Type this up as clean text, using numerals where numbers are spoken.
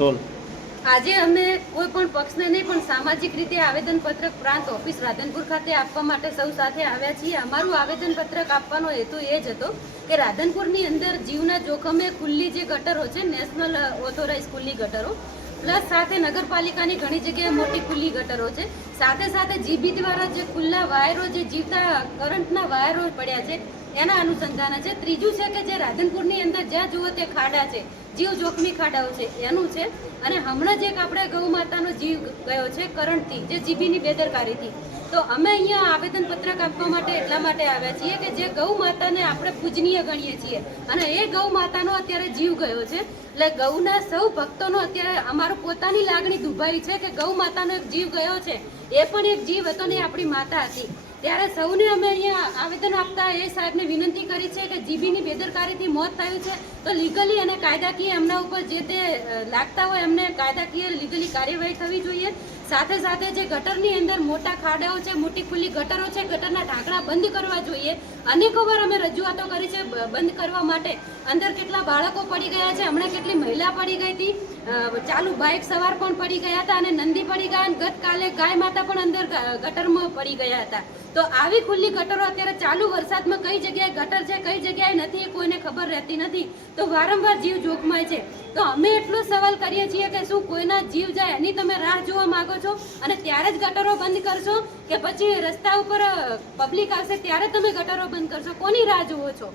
Role આજે અમે કોઈ પણ પક્ષને નહીં પણ સામાજિક રીતે આવેદનપત્રક પ્રાંત ઓફિસ રાધનપુર ખાતે આપવા માટે સૌ સાથે આવ્યા છીએ. અમારું આવેદનપત્રક આપવાનો હેતુ એ જ હતો કે રાધનપુરની અંદર જીવના જોખમે ખુલ્લી જે ગટરો છે, નેશનલ ઓથોરાઇઝ ખુલ્લી ગટરો, પ્લસ સાથે નગરપાલિકાની ઘણી જગ્યાએ મોટી ખુલ્લી ગટરો છે, સાથે સાથે જીબી દ્વારા જે ખુલ્લા વાયરો, જે જીવતા કરંટના વાયરો પડ્યા છે એના અનુસંધાને છે. ત્રીજું છે કે જે રાધનપુરની અંદર જ્યાં જુઓ તે ખાડા છે, જીવ જોખમી ખાડાઓ છે એનું છે. અને હમણાં જ એક આપણે ગૌ માતાનો જીવ ગયો છે કરંટથી, જે જીબીની બેદરકારીથી. તો અમે અહીંયા આવેદનપત્રક આપવા માટે એટલા માટે આવ્યા છીએ કે જે ગૌ માતાને આપણે પૂજનીય ગણીએ છીએ અને એ ગૌ માતાનો અત્યારે જીવ ગયો છે. એટલે ગૌના સૌ ભક્તોનો અત્યારે અમારું પોતાની લાગણી દુભાઈ છે કે ગૌ માતાનો એક જીવ ગયો છે, એ પણ એક જીવ હતો ને આપણી માતા હતી. ત્યારે સૌને અમે અહીંયા આવેદન આપતા એ સાહેબને વિનંતી કરી છે કે જીબીની બેદરકારીથી મોત થયું છે તો લીગલી અને કાયદાકીય એમના ઉપર જે તે લાગતા હોય એમને કાયદાકીય લીગલી કાર્યવાહી થવી જોઈએ. સાથે સાથે જે ગટરની અંદર મોટા ખાડાઓ છે, મોટી ખુલ્લી ગટરો છે, ગટરના ઢાંકણા બંધ કરવા જોઈએ. અનેકો વાર અમે રજૂઆતો કરી છે બંધ કરવા માટે. અંદર કેટલા બાળકો પડી ગયા છે, હમણાં કેટલી મહિલા પડી ગઈ હતી, ચાલુ બાઇક સવાર પણ પડી ગયા હતા અને નંદી પડી ગયા, અને ગતકાલે ગાય માતા પણ અંદર ગટરમાં પડી ગયા હતા. તો આવી ખુલ્લી ગટરો અત્યારે ચાલુ વરસાદમાં કઈ જગ્યાએ ગટર છે, કઈ જગ્યાએ નથી, એ કોઈને ખબર રહેતી નથી. તો વારંવાર જીવ જોખમાય છે. તો અમે એટલો સવાલ કરીએ છીએ કે શું કોઈના જીવ જાય એની તમે રાહ જોવા માંગો છો અને ત્યારે જ ગટરો બંધ કરશો, કે પછી રસ્તા ઉપર પબ્લિક આવશે ત્યારે તમે ગટરો બંધ કરશો? કોની રાહ જોવો છો?